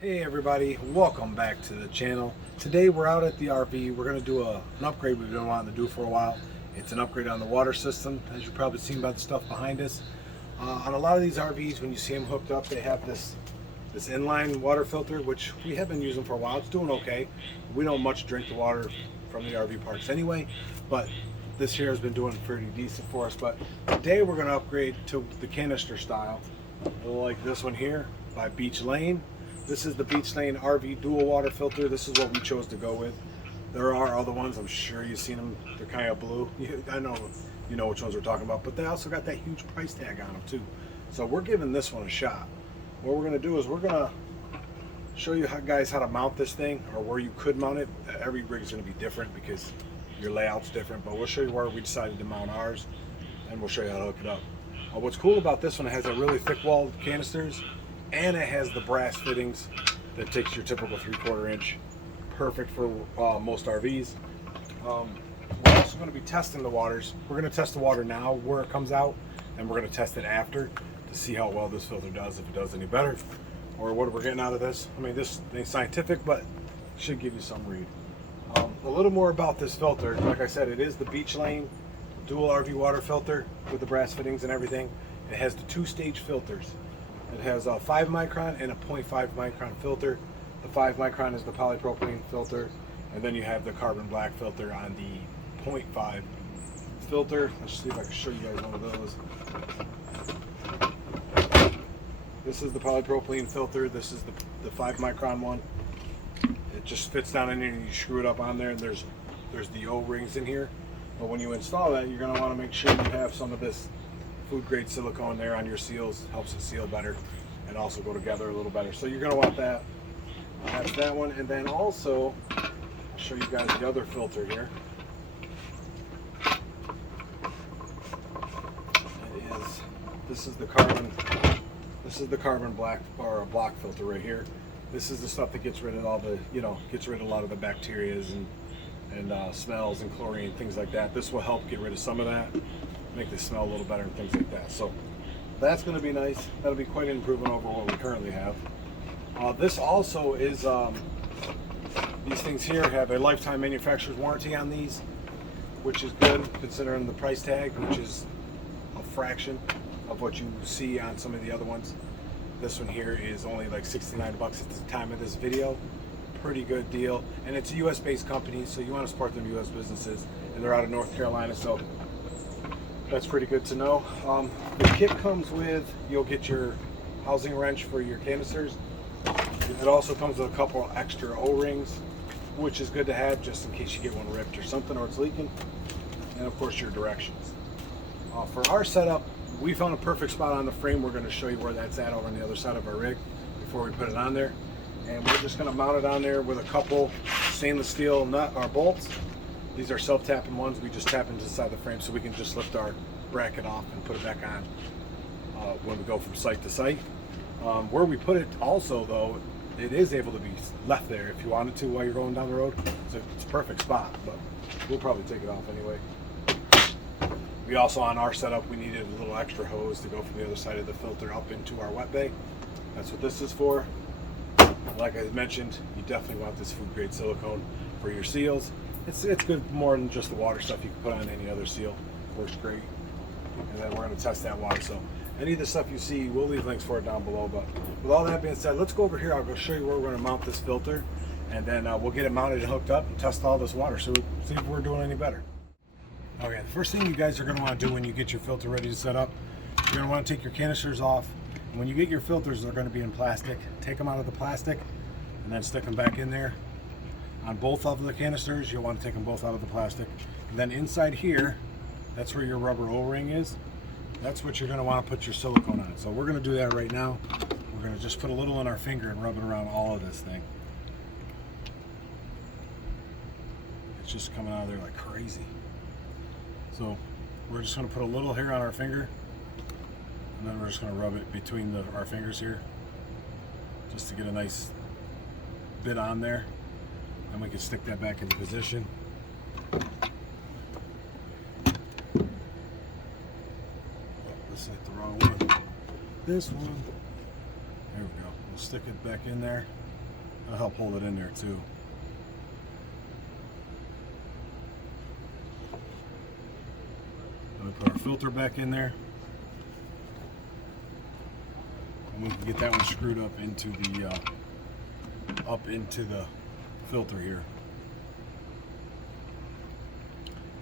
Hey everybody, welcome back to the channel. Today we're out at the RV. We're going to do an upgrade we've been wanting to do for a while. It's an upgrade on the water system, as you've probably seen by the stuff behind us. On a lot of these RVs, when you see them hooked up, they have this inline water filter, which we have been using for a while. It's doing okay. We don't much drink the water from the RV parks anyway, but this here has been doing pretty decent for us. But today we're going to upgrade to the canister style, like this one here by Beech Lane. This is the Beech Lane RV dual water filter. This is what we chose to go with. There are other ones, I'm sure you've seen them. They're kind of blue. I know you know which ones we're talking about, but they also got that huge price tag on them too. So we're giving this one a shot. What we're going to do is we're going to show you guys how to mount this thing, or where you could mount it. Every rig is going to be different because your layout's different, but we'll show you where we decided to mount ours, and we'll show you how to hook it up. What's cool about this one, it has a really thick walled canisters, and it has the brass fittings that takes your typical 3/4 inch. Perfect for most RVs. We're also going to be testing the waters. We're going to test the water now where it comes out, and we're going to test it after to see how well this filter does, if it does any better, or what we're getting out of this. I mean, this ain't scientific, but it should give you some read. A little more about this filter. Like I said, it is the Beech Lane dual RV water filter with the brass fittings and everything. It has the 2-stage filters. It has a 5 micron and a 0.5 micron filter. The 5 micron is the polypropylene filter, and then you have the carbon black filter on the 0.5 filter. Let's see if I can show you guys one of those. This is the polypropylene filter. This is the 5 micron one. It just fits down in here and you screw it up on there, and there's the O-rings in here. But when you install that, you're going to want to make sure you have some of this food grade silicone there on your seals. Helps it seal better and also go together a little better. So you're going to want that. That's that one. And then also, I'll show you guys the other filter here. This is the carbon black, or a block filter right here. This is the stuff that gets rid of all the, gets rid of a lot of the bacterias and smells and chlorine, things like that. This will help get rid of some of that, make this smell a little better and things like that. So that's going to be nice. That'll be quite an improvement over what we currently have. This also is, these things here have a lifetime manufacturer's warranty on these, which is good considering the price tag, which is a fraction of what you see on some of the other ones. This one here is only like 69 bucks at the time of this video. Pretty good deal, and it's a US based company, so you want to support them US businesses, and they're out of North Carolina, so that's pretty good to know. The kit comes with, you'll get your housing wrench for your canisters. It also comes with a couple extra O-rings, which is good to have just in case you get one ripped or something, or it's leaking, and of course your directions. For our setup, we found a perfect spot on the frame. We're going to show you where that's at over on the other side of our rig before we put it on there. And we're just going to mount it on there with a couple stainless steel nut or bolts. These are self-tapping ones. We just tap into the side of the frame so we can just lift our bracket off and put it back on when we go from site to site. Where we put it also, though, it is able to be left there if you wanted to while you're going down the road. So it's a perfect spot, but we'll probably take it off anyway. We also, on our setup, we needed a little extra hose to go from the other side of the filter up into our wet bay. That's what this is for. Like I mentioned, you definitely want this food grade silicone for your seals. It's good more than just the water stuff you can put on any other seal. Works great. And then we're going to test that water. So any of the stuff you see, we'll leave links for it down below. But with all that being said, let's go over here. I'll go show you where we're going to mount this filter, and then we'll get it mounted and hooked up and test all this water, so see if we're doing any better. Okay, the first thing you guys are going to want to do when you get your filter ready to set up, you're going to want to take your canisters off. And when you get your filters, they're going to be in plastic. Take them out of the plastic and then stick them back in there. On both of the canisters, you'll want to take them both out of the plastic. And then inside here, that's where your rubber O-ring is. That's what you're going to want to put your silicone on. So we're going to do that right now. We're going to just put a little on our finger and rub it around all of this thing. It's just coming out of there like crazy. So we're just going to put a little here on our finger, and then we're just going to rub it between our fingers here just to get a nice bit on there. And we can stick that back into position. Oh, this ain't the wrong one. This one. There we go. We'll stick it back in there. That'll help hold it in there too. We put our filter back in there, and we can get that one screwed up into the filter here.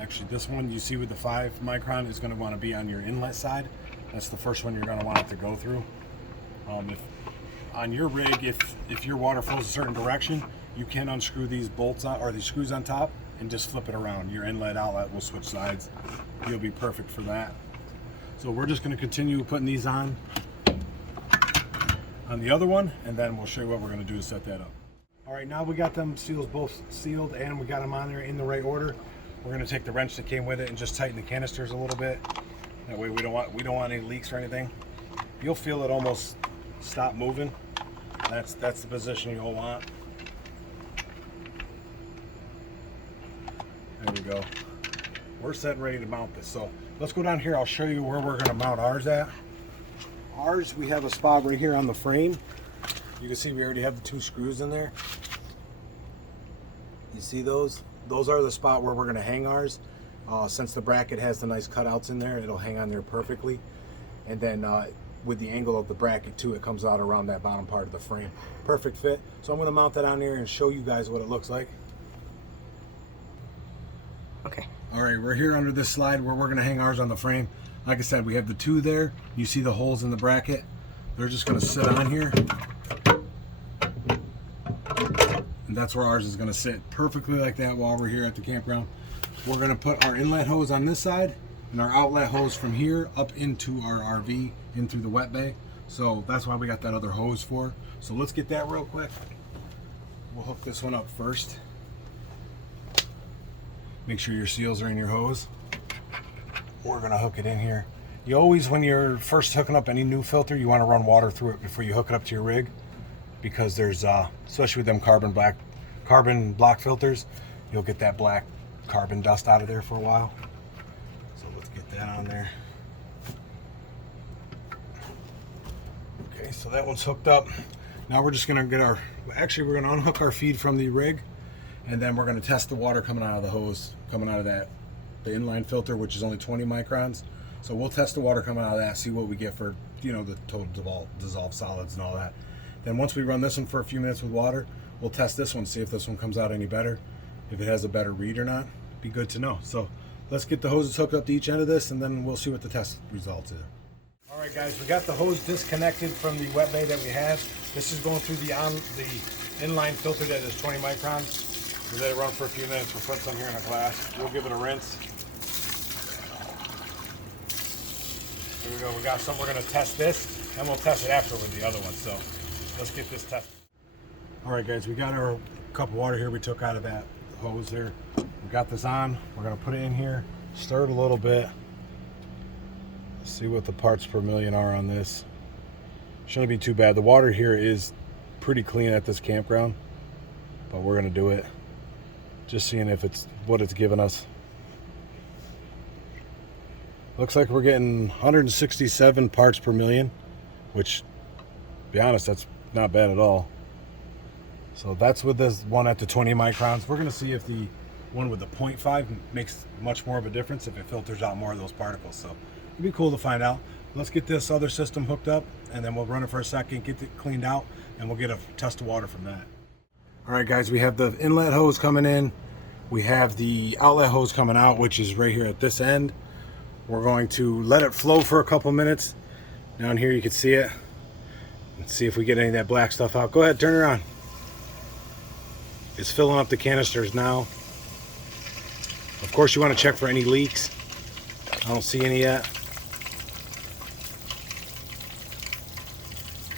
Actually, this one you see with the 5 micron is going to want to be on your inlet side. That's the first one you're going to want it to go through. If on your rig, if your water flows a certain direction, you can unscrew these bolts on, or these screws on top, and just flip it around. Your inlet outlet will switch sides. You'll be perfect for that. So we're just going to continue putting these on the other one, and then we'll show you what we're going to do to set that up. All right, now we got them seals both sealed and we got them on there in the right order. We're going to take the wrench that came with it and just tighten the canisters a little bit. That way we don't want any leaks or anything. You'll feel it almost stop moving. That's the position you'll want. There we go. We're set and ready to mount this. So let's go down here. I'll show you where we're going to mount ours at. Ours, we have a spot right here on the frame. You can see we already have the 2 screws in there. You see those? Those are the spot where we're going to hang ours. Since the bracket has the nice cutouts in there, it'll hang on there perfectly. And then with the angle of the bracket too, it comes out around that bottom part of the frame. Perfect fit. So I'm going to mount that on there and show you guys what it looks like. Okay. All right, we're here under this slide where we're going to hang ours on the frame. Like I said, we have the 2 there. You see the holes in the bracket. They're just going to sit on here. And that's where ours is going to sit perfectly like that while we're here at the campground. We're going to put our inlet hose on this side and our outlet hose from here up into our RV, in through the wet bay. So that's why we got that other hose for. So let's get that real quick. We'll hook this one up first. Make sure your seals are in your hose. We're going to hook it in here. You always, when you're first hooking up any new filter, you want to run water through it before you hook it up to your rig, because there's especially with them carbon block filters, you'll get that black carbon dust out of there for a while. So let's get that on there. Okay, so that one's hooked up. Now we're just going to we're going to unhook our feed from the rig, and then we're going to test the water coming out of the hose, coming out of the inline filter, which is only 20 microns. So we'll test the water coming out of that, see what we get for, the total dissolved solids and all that. Then once we run this one for a few minutes with water, we'll test this one, see if this one comes out any better, if it has a better read or not. Be good to know. So let's get the hoses hooked up to each end of this, and then we'll see what the test results are. All right, guys, we got the hose disconnected from the wet bay that we have. This is going through the inline filter that is 20 microns. We let it run for a few minutes. We'll put some here in a glass. We'll give it a rinse. Here we go. We got some. We're going to test this, and we'll test it after with the other one. So let's get this tested. All right, guys, we got our cup of water here we took out of that hose there. We got this on. We're going to put it in here, stir it a little bit, see what the parts per million are on this. Shouldn't be too bad. The water here is pretty clean at this campground, but we're going to do it. Just seeing if it's what it's giving us. Looks like we're getting 167 parts per million, which, to be honest, that's not bad at all. So that's with this one at the 20 microns. We're going to see if the one with the 0.5 makes much more of a difference, if it filters out more of those particles. So it'd be cool to find out. Let's get this other system hooked up, and then we'll run it for a second, get it cleaned out, and we'll get a test of water from that. All right, guys, we have the inlet hose coming in. We have the outlet hose coming out, which is right here at this end. We're going to let it flow for a couple minutes. Down here you can see it. Let's see if we get any of that black stuff out. Go ahead, turn it on. It's filling up the canisters now. Of course, you want to check for any leaks. I don't see any yet.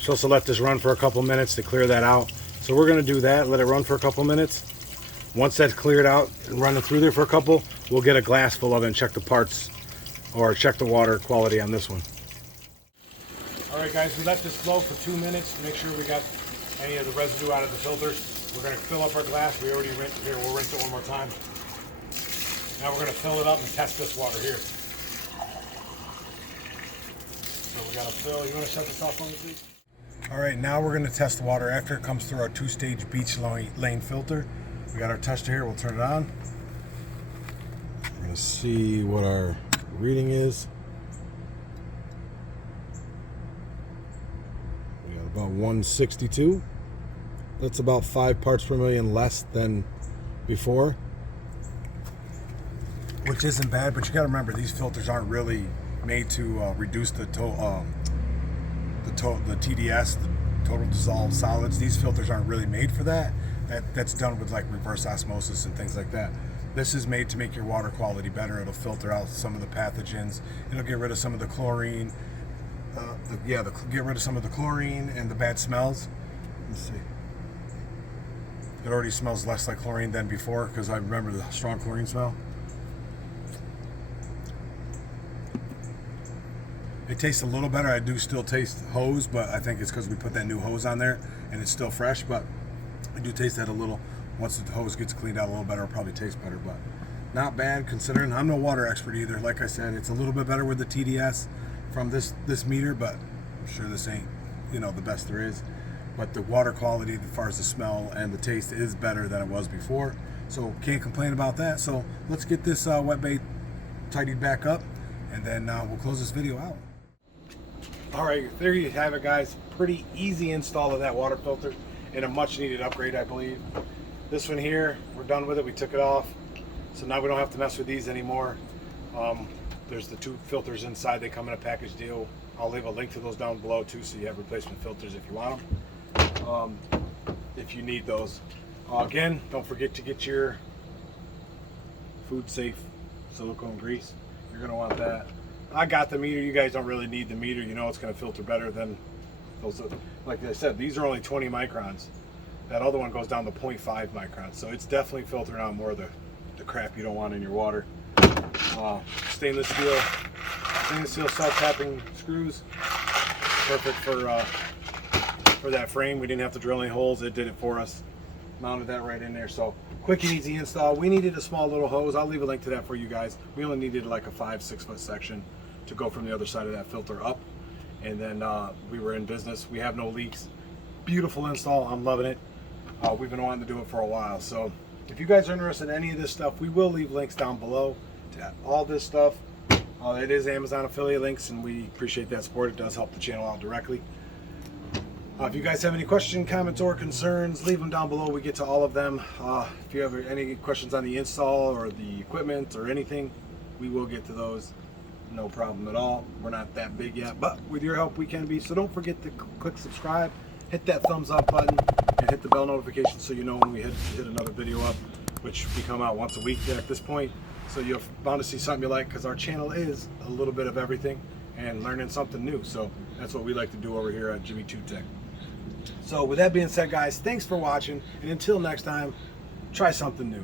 Supposed to let this run for a couple minutes to clear that out. So we're going to do that, let it run for a couple minutes. Once that's cleared out and running through there for a couple, we'll get a glass full of it and check the parts, or check the water quality on this one. All right, guys, we let this flow for 2 minutes to make sure we got any of the residue out of the filters. We're going to fill up our glass. We already rinsed here. We'll rinse it one more time. Now we're going to fill it up and test this water here. So we got to fill. You want to shut this off for me, please? All right, now we're gonna test the water after it comes through our 2-stage Beech Lane filter. We got our tester here, we'll turn it on. We're gonna see what our reading is. We got about 162. That's about 5 parts per million less than before, which isn't bad, but you got to remember these filters aren't really made to reduce the TDS, the total dissolved solids. These filters aren't really made for that. That's done with like reverse osmosis and things like that. This is made to make your water quality better. It'll filter out some of the pathogens. It'll get rid of some of the chlorine. Get rid of some of the chlorine and the bad smells. Let's see. It already smells less like chlorine than before because I remember the strong chlorine smell. It tastes a little better. I do still taste hose, but I think it's because we put that new hose on there and it's still fresh, but I do taste that a little. Once the hose gets cleaned out a little better, it'll probably taste better, but not bad considering. I'm no water expert either. Like I said, it's a little bit better with the TDS from this meter, but I'm sure this ain't, the best there is. But the water quality, as far as the smell and the taste, is better than it was before. So can't complain about that. So let's get this wet bait tidied back up, and then we'll close this video out. All right, there you have it, guys. Pretty easy install of that water filter and a much needed upgrade, I believe. This one here, we're done with it. We took it off. So now we don't have to mess with these anymore. There's the 2 filters inside. They come in a package deal. I'll leave a link to those down below too, so you have replacement filters if you want them. If you need those. Again, don't forget to get your food safe silicone grease. You're going to want that. I got the meter. You guys don't really need the meter. It's going to filter better than those. Like I said, these are only 20 microns. That other one goes down to 0.5 microns. So it's definitely filtering out more of the crap you don't want in your water. Stainless steel self-tapping screws. Perfect for that frame. We didn't have to drill any holes. It did it for us. Mounted that right in there. So quick and easy install. We needed a small little hose. I'll leave a link to that for you guys. We only needed like a 5-6 foot section to go from the other side of that filter up, and then we were in business. We have no leaks. Beautiful install. I'm loving it. We've been wanting to do it for a while. So if you guys are interested in any of this stuff, we will leave links down below to all this stuff. It is Amazon affiliate links, and we appreciate that support. It does help the channel out directly. If you guys have any questions, comments, or concerns, leave them down below. We get to all of them. If you have any questions on the install or the equipment or anything, we will get to those. No problem at all. We're not that big yet, but with your help, we can be. So don't forget to click subscribe, hit that thumbs up button, and hit the bell notification so you know when we hit another video up, which we come out once a week at this point. So you're bound to see something you like, because our channel is a little bit of everything and learning something new. So that's what we like to do over here at Jimmy 2 Tech. So with that being said, guys, thanks for watching, and until next time, try something new.